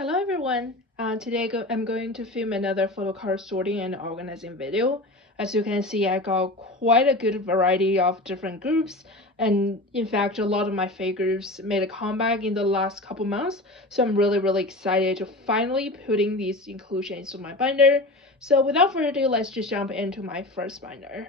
Hello everyone. I'm going to film another photo card sorting and organizing video. As you can see, I got quite a good variety of different groups, and in fact, a lot of my favorite groups made a comeback in the last couple months. So I'm really excited to finally putting these inclusions into my binder. So without further ado, let's just jump into my first binder.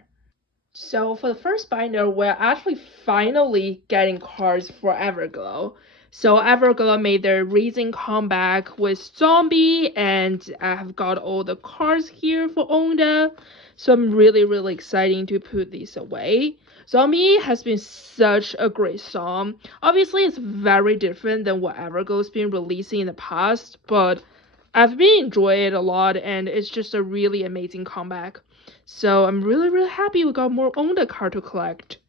So for the first binder, we're actually finally getting cards for Everglow. So Everglow made their recent comeback with Zombie, and I have got all the cards here for Onda. So I'm really excited to put these away. Zombie has been such a great song. Obviously, it's very different than what Everglow's been releasing in the past, but I've been enjoying it a lot, and it's just a really amazing comeback. So I'm really happy we got more Onda card to collect.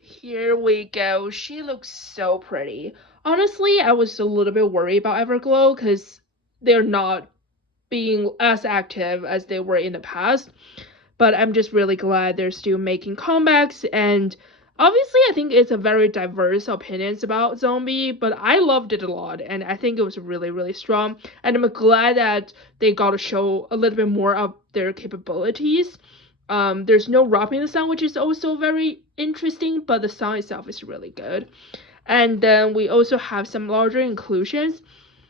Here we go. She looks so pretty. Honestly, I was a little bit worried about Everglow because they're not being as active as they were in the past. But I'm just really glad they're still making comebacks, and obviously I think it's a very diverse opinions about Zombie, but I loved it a lot, and I think it was really strong, and I'm glad that they got to show a little bit more of their capabilities. There's no rapping the sound, which is also very interesting, but the sound itself is really good. And then we also have some larger inclusions.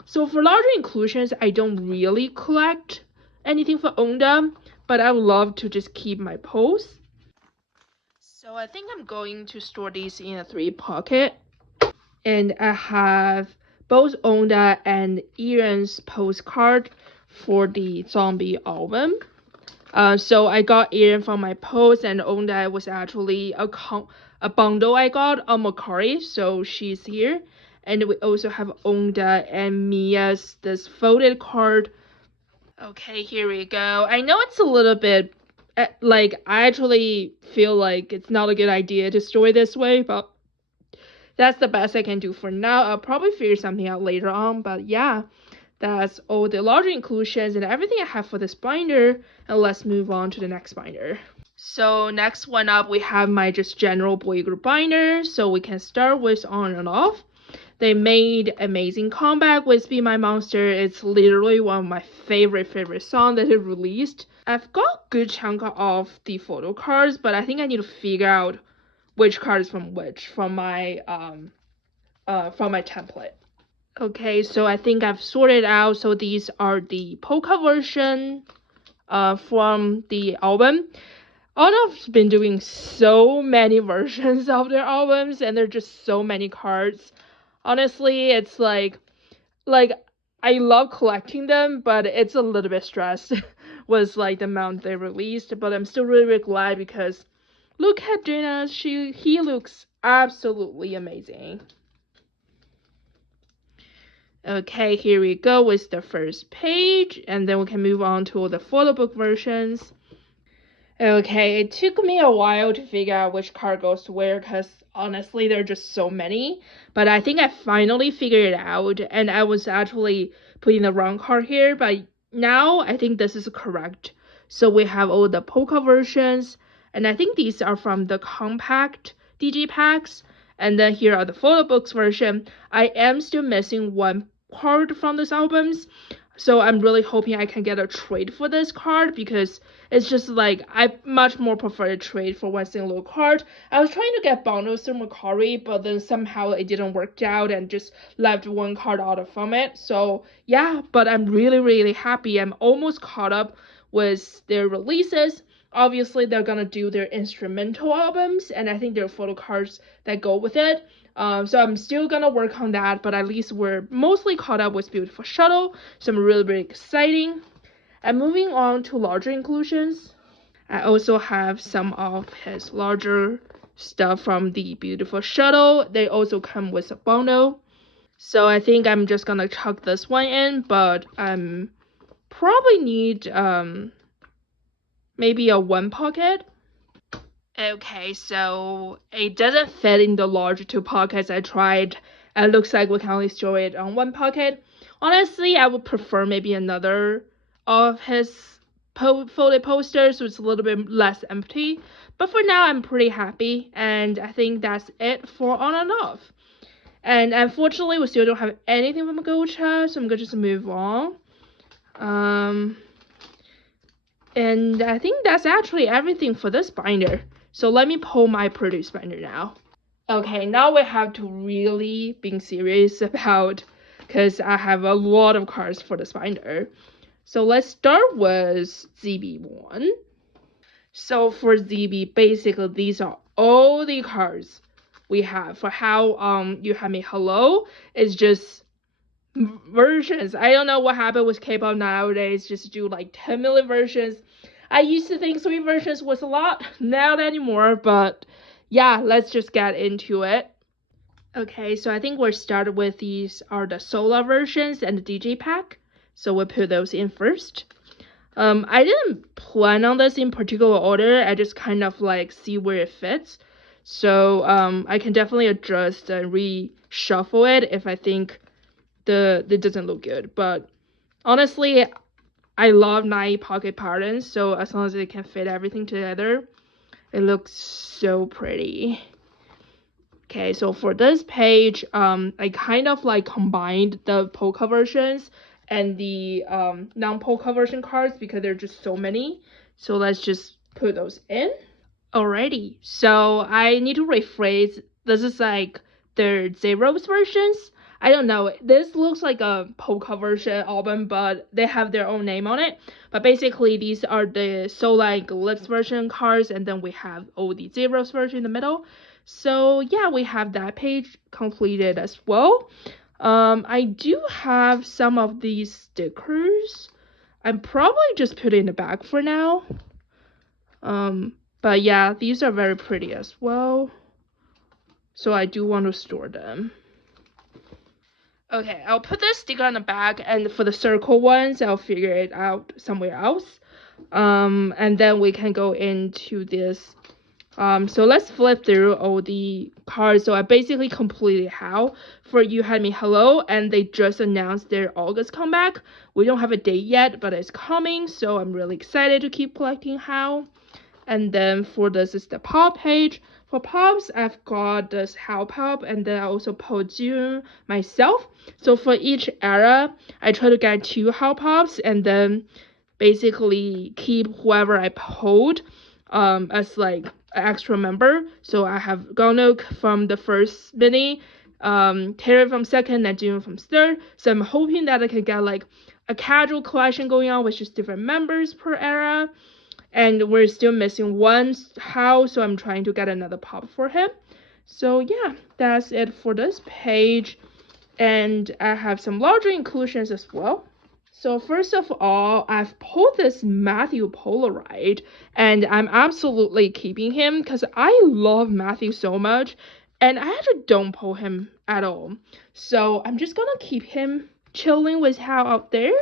So for larger inclusions, I don't really collect anything for Onda, but I would love to just keep my pose. So I think I'm going to store these in a 3 pocket. And I have both Onda and Ian's postcard for the zombie album. So I got Ian from my post, and Onda was actually a bundle I got on Macari, so she's here. And we also have Onda and Mia's this folded card. Okay, here we go. I know it's a little bit, I actually feel like it's not a good idea to store it this way, but that's the best I can do for now. I'll probably figure something out later on, but yeah, that's all the larger inclusions and everything I have for this binder, and let's move on to the next binder. So next one up, we have my just general boy group binder, so we can start with On and Off. They made amazing comeback with Be My Monster. It's literally one of my favorite songs that they released. I've got good chunk of the photo cards, but I think I need to figure out which card is from which from my template. Okay, so I think I've sorted out. So these are the polka version from the album. ONF's been doing so many versions of their albums, and there are just so many cards. Honestly, it's like I love collecting them, but it's a little bit stressed with like the amount they released. But I'm still really glad because look at Jenna, he looks absolutely amazing. Okay, here we go with the first page, and then we can move on to the photo book versions. Okay, it took me a while to figure out which card goes where because honestly there are just so many, but I think I finally figured it out, and I was actually putting the wrong card here, but now I think this is correct. So we have all the polka versions, and I think these are from the compact DG packs, and then here are the photo books version. I am still missing one card from these albums, so I'm really hoping I can get a trade for this card because it's just like I much more prefer to trade for one single card. I was trying to get bundles through Macari, but then somehow it didn't work out and just left one card out from it. So yeah, but I'm really happy. I'm almost caught up with their releases. Obviously, they're gonna do their instrumental albums, and I think there are photo cards that go with it. So I'm still gonna work on that, but at least we're mostly caught up with Beautiful Shuttle, so I'm really exciting. And moving on to larger inclusions, I also have some of his larger stuff from the Beautiful Shuttle. They also come with a bundle, so I think I'm just gonna chuck this one in, but probably need maybe a 1 pocket. Okay, so it doesn't fit in the large 2 pockets I tried. It looks like we can only store it on 1 pocket. Honestly, I would prefer maybe another of his folded posters, so it's a little bit less empty. But for now, I'm pretty happy, and I think that's it for On and Off. And unfortunately, we still don't have anything from Gocha, so I'm gonna just move on. And I think that's actually everything for this binder. So let me pull my produce binder now. Okay, now we have to really be serious about, because I have a lot of cards for this binder. So let's start with ZB1. So for ZB, basically these are all the cards we have. For how You Had Me Hello, it's just versions. I don't know what happened with K-pop nowadays, just do like 10 million versions. I used to think 3 versions was a lot, not anymore, but yeah, let's just get into it. Okay, so I think we'll start with these are the Solar versions and the DJ pack. So we'll put those in first. I didn't plan on this in particular order. I just kind of like see where it fits. So I can definitely adjust and reshuffle it if I think it doesn't look good. But honestly, I love 9 pocket patterns. So as long as it can fit everything together, it looks so pretty. Okay, so for this page, I kind of like combined the polka versions and the non-polka version cards because there are just so many. So let's just put those in. Alrighty, so I need to rephrase. This is like the zeros versions. I don't know. This looks like a polka version album, but they have their own name on it. But basically, these are the Solar Eclipse version cards, and then we have all the zeros version in the middle. So yeah, we have that page completed as well. I do have some of these stickers. I'm probably just put it in the bag for now. But yeah, these are very pretty as well. So I do want to store them. Okay, I'll put this sticker on the back, and for the circle ones, I'll figure it out somewhere else. And then we can go into this. So let's flip through all the cards. So I basically completed how for You Had Me Hello, and they just announced their August comeback. We don't have a date yet, but it's coming, so I'm really excited to keep collecting how. And then for this is the pop page. For pops, I've got this how pop, and then I also pulled June myself. So for each era, I try to get 2 how pops, and then basically keep whoever I pulled as like an extra member. So I have Gonok from the first mini, Terry from second, and June from third. So I'm hoping that I can get like a casual collection going on with just different members per era. And we're still missing 1 how, so I'm trying to get another pop for him. So yeah, that's it for this page. And I have some larger inclusions as well. So first of all, I've pulled this Matthew Polaroid, and I'm absolutely keeping him because I love Matthew so much, and I actually don't pull him at all. So I'm just gonna keep him chilling with how out there.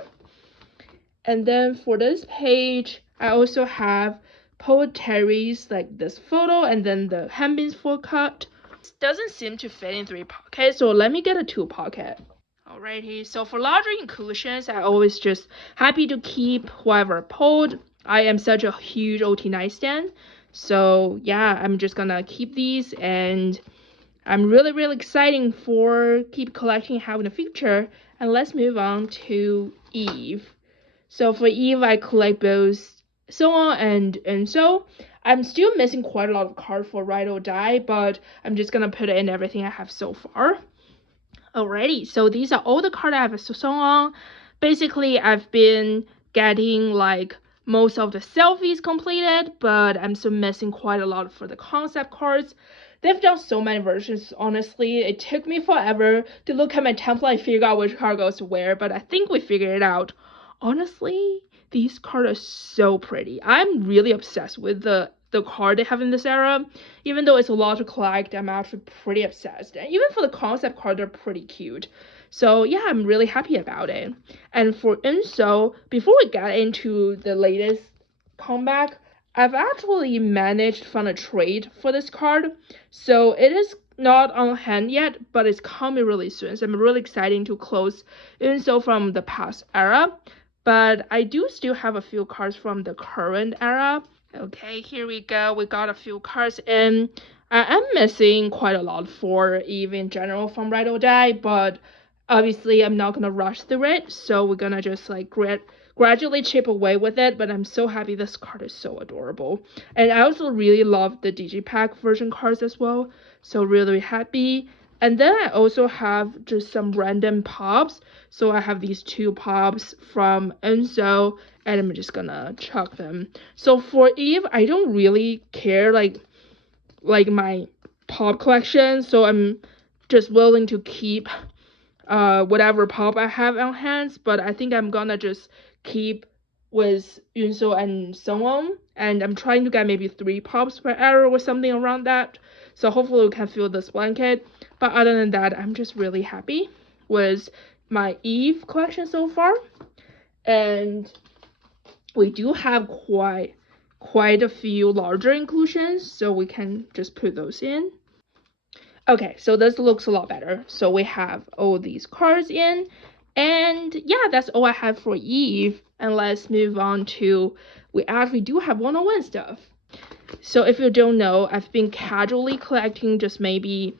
And then for this page, I also have pulled Terry's like this photo and then the hembin's full cut. This doesn't seem to fit in 3 pockets, so let me get a 2 pocket. Alrighty, so for larger inclusions, I always just happy to keep whoever pulled. I am such a huge OT9 stan, so yeah, I'm just gonna keep these, and I'm really excited for keep collecting how in the future. And let's move on to Eve. So for Eve, I collect both So and So. I'm still missing quite a lot of cards for Ride or Die, but I'm just gonna put it in everything I have so far. Alrighty, so these are all the cards I have so on. Basically, I've been getting like most of the selfies completed, but I'm still missing quite a lot for the concept cards. They've done so many versions, honestly. It took me forever to look at my template and figure out which card goes where, but I think we figured it out. Honestly, these cards are so pretty. I'm really obsessed with the card they have in this era. Even though it's a lot to collect, I'm actually pretty obsessed. And even for the concept card, they're pretty cute. So yeah, I'm really happy about it. And for Inso, before we get into the latest comeback, I've actually managed to find a trade for this card. So it is not on hand yet, but it's coming really soon. So I'm really excited to close Inso from the past era. But I do still have a few cards from the current era. Okay, here we go. We got a few cards in. I am missing quite a lot for Eve in general from Ride or Die, but obviously I'm not gonna rush through it, so we're gonna just like gradually chip away with it. But I'm so happy this card is so adorable, and I also really love the digipack version cards as well, so really happy. And then I also have just some random pops. So I have these 2 pops from Enzo, and I'm just gonna chuck them. So for Eve, I don't really care like my pop collection, so I'm just willing to keep whatever pop I have on hands, but I think I'm gonna just keep with Yunso and Sungwon, and I'm trying to get maybe 3 pops per arrow or something around that, so hopefully we can fill this blanket. But other than that, I'm just really happy with my Eve collection so far, and we do have quite a few larger inclusions, so we can just put those in. Okay, so this looks a lot better. So we have all these cards in, and yeah, that's all I have for Eve. And let's move on to, we actually do have one-on-one stuff. So if you don't know, I've been casually collecting just maybe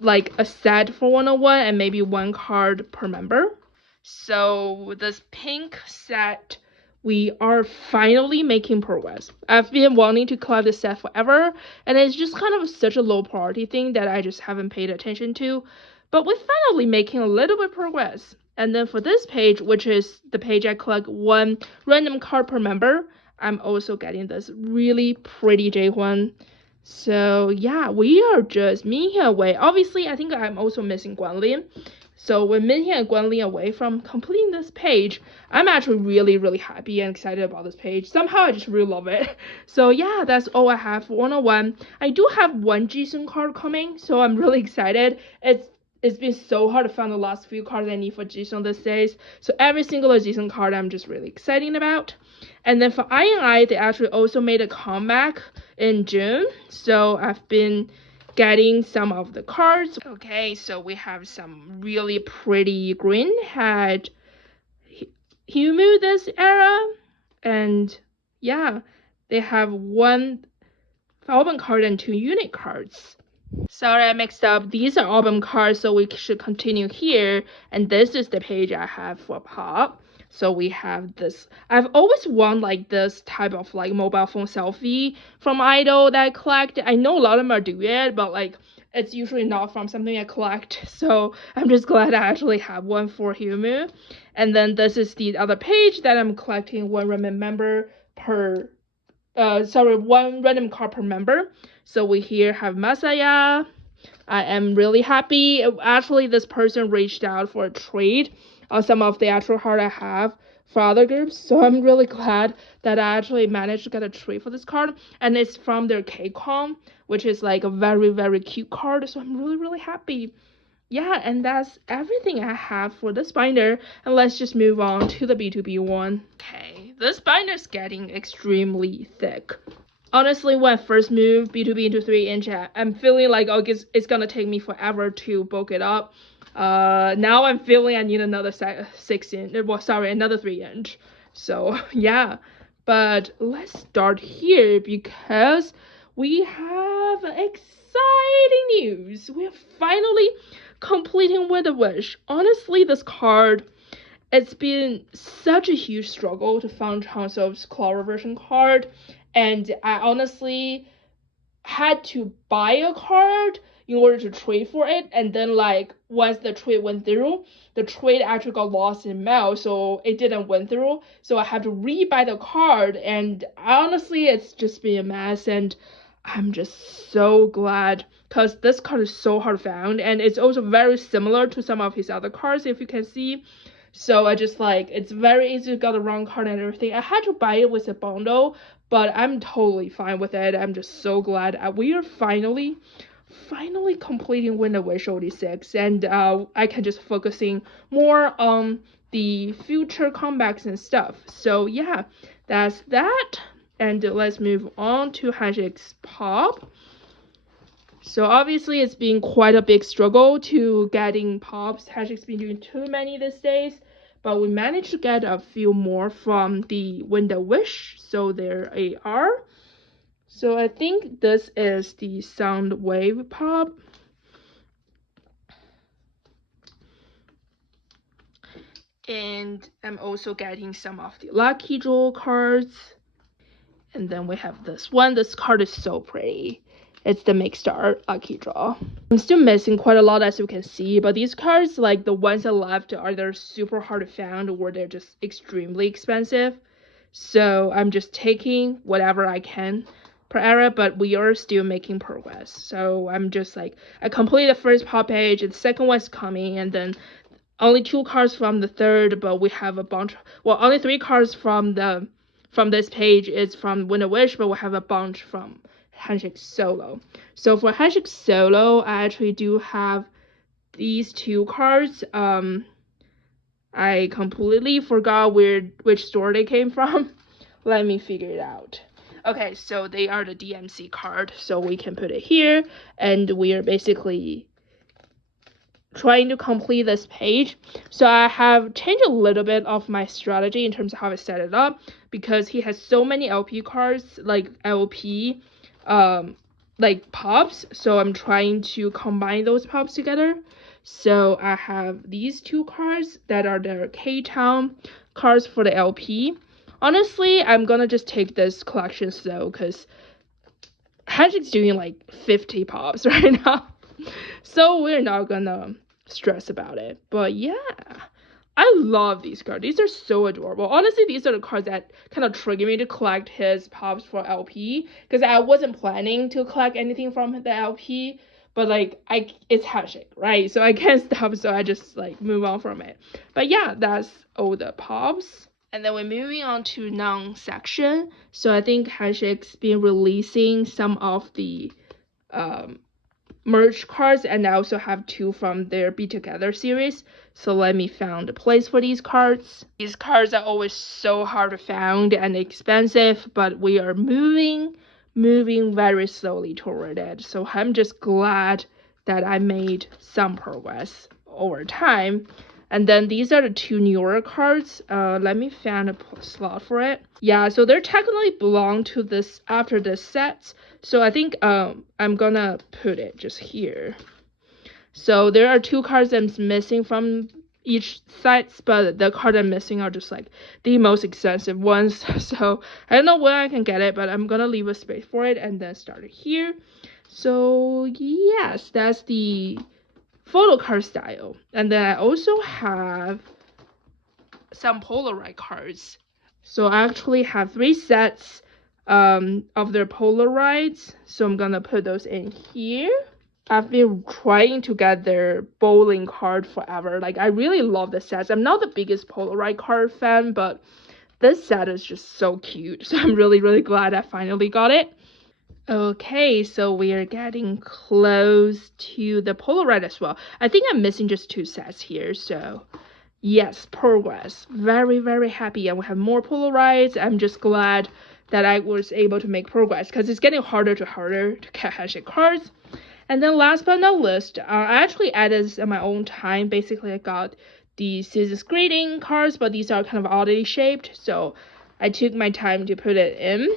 like a set for one-on-one and maybe 1 card per member. So this pink set, we are finally making progress. I've been wanting to collect this set forever, and it's just kind of such a low priority thing that I just haven't paid attention to. But we're finally making a little bit progress. And then for this page, which is the page I collect 1 random card per member, I'm also getting this really pretty J1. So yeah, we are just Minhyun away. Obviously, I think I'm also missing Guanlin. So with Minhyun and Guanlin away from completing this page, I'm actually really happy and excited about this page. Somehow I just really love it. So yeah, that's all I have for 101. I do have 1 Jisung card coming, so I'm really excited. It's been so hard to find the last few cards I need for Jisung these days. So every single Jisung card I'm just really excited about. And then for I, they actually also made a comeback in June. So I've been getting some of the cards. Okay, so we have some really pretty green head Humu this era. And yeah, they have 1 album card and 2 unit cards. Sorry, I mixed up. These are album cards, so we should continue here. And this is the page I have for pop. So we have this. I've always wanted like this type of like mobile phone selfie from Idol that I collect. I know a lot of them are doing it, but like it's usually not from something I collect. So I'm just glad I actually have 1 for Humu. And then this is the other page that I'm collecting 1 random member per 1 random card per member. So we here have Masaya. I am really happy. Actually, this person reached out for a trade on some of the actual card I have for other groups. So I'm really glad that I actually managed to get a trade for this card. And it's from their K-Con, which is like a very cute card. So I'm really happy. Yeah, and that's everything I have for this binder. And let's just move on to the BTOB one. Okay, this binder is getting extremely thick. Honestly, when I first moved BTOB into 3-inch, I'm feeling like it's gonna take me forever to bulk it up. Now I'm feeling I need another 6-inch. Well, sorry, another 3-inch. So yeah, but let's start here because we have exciting news. We're finally completing With a Wish. Honestly, this card, it's been such a huge struggle to find Changsub's Clara version card, and I honestly had to buy a card in order to trade for it, and then like once the trade went through, the trade actually got lost in mail, so it didn't went through, so I had to re-buy the card, and honestly it's just been a mess, and I'm just so glad because this card is so hard found, and it's also very similar to some of his other cards, if you can see. So I just like, it's very easy to get the wrong card and everything. I had to buy it with a bundle, but I'm totally fine with it. I'm just so glad we are finally completing With a Wish 06, and I can just focusing more on the future comebacks and stuff. So yeah, that's that. And let's move on to Hashik's pop. So obviously it's been quite a big struggle to getting pops. Hashik's been doing too many these days, but we managed to get a few more from the With a Wish. So there they are. So I think this is the Sound Wave pop. And I'm also getting some of the lucky draw cards. And then we have this one. This card is so pretty. It's the Mixed Art Lucky Draw. I'm still missing quite a lot, as you can see, but these cards, like the ones that left, are either super hard to find or they're just extremely expensive. So I'm just taking whatever I can per era, but we are still making progress. So I'm just like, I completed the first pop page, and the second one's coming, and then only 2 cards from the third, but we have a bunch. Well, only 3 cards from this page is from Win a Wish, but we have a bunch from Handshake Solo. So for Handshake Solo, I actually do have these 2 cards. I completely forgot which store they came from. Let me figure it out. Okay, so they are the DMC card, so we can put it here, and we are basically trying to complete this page. So I have changed a little bit of my strategy in terms of how I set it up, because he has so many LP cards, like LP like pops, so I'm trying to combine those pops together. So I have these 2 cards that are the K-Town cards for the LP. Honestly, I'm gonna just take this collection slow, because Handshake's doing like 50 pops right now. So we're not gonna stress about it. But yeah, I love these cards. These are so adorable. Honestly, these are the cards that kind of trigger me to collect his pops for LP, because I wasn't planning to collect anything from the LP, but like it's Handshake, right? So I can't stop, so I just like move on from it. But yeah, that's all the pops. And then we're moving on to non-section. So I think Handshake's been releasing some of the merge cards, and I also have 2 from their Be Together series. So let me find a place for these cards. These cards are always so hard to find and expensive, but we are moving very slowly toward it. So I'm just glad that I made some progress over time. And then these are the 2 newer cards. Let me find a slot for it. Yeah, so they're technically belong to this after this set. So I think I'm gonna put it just here. So there are 2 cards I'm missing from each sets, but the card I'm missing are just like the most expensive ones. So I don't know where I can get it, but I'm gonna leave a space for it and then start it here. So yes, that's the photo card style. And then I also have some Polaroid cards. So I actually have 3 sets of their Polaroids. So I'm gonna put those in here. I've been trying to get their bowling card forever. Like, I really love the sets. I'm not the biggest Polaroid card fan, but this set is just so cute. So I'm really glad I finally got it. Okay, so we are getting close to the Polaroid as well. I think I'm missing just 2 sets here, so yes, progress. Very happy. And we have more Polaroids. I'm just glad that I was able to make progress, because it's getting harder to get Handshake cards. And then last but not least, I actually added this at my own time. Basically, I got the Season's Greeting cards, but these are kind of oddly shaped, so I took my time to put it in.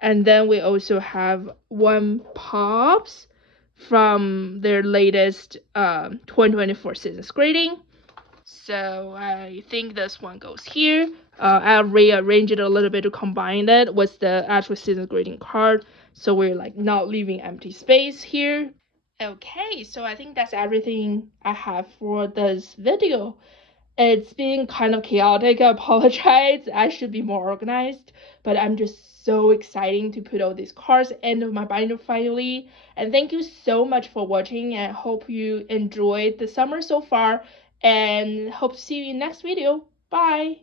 And then we also have 1 pops from their latest 2024 Season's Greeting. So I think this one goes here. I rearranged it a little bit to combine it with the actual Season's Greeting card, so we're like not leaving empty space here. Okay, so I think that's everything I have for this video. It's been kind of chaotic. I apologize. I should be more organized, but I'm just so excited to put all these cards into my binder finally. And thank you so much for watching, and hope you enjoyed the summer so far, and hope to see you in the next video. Bye!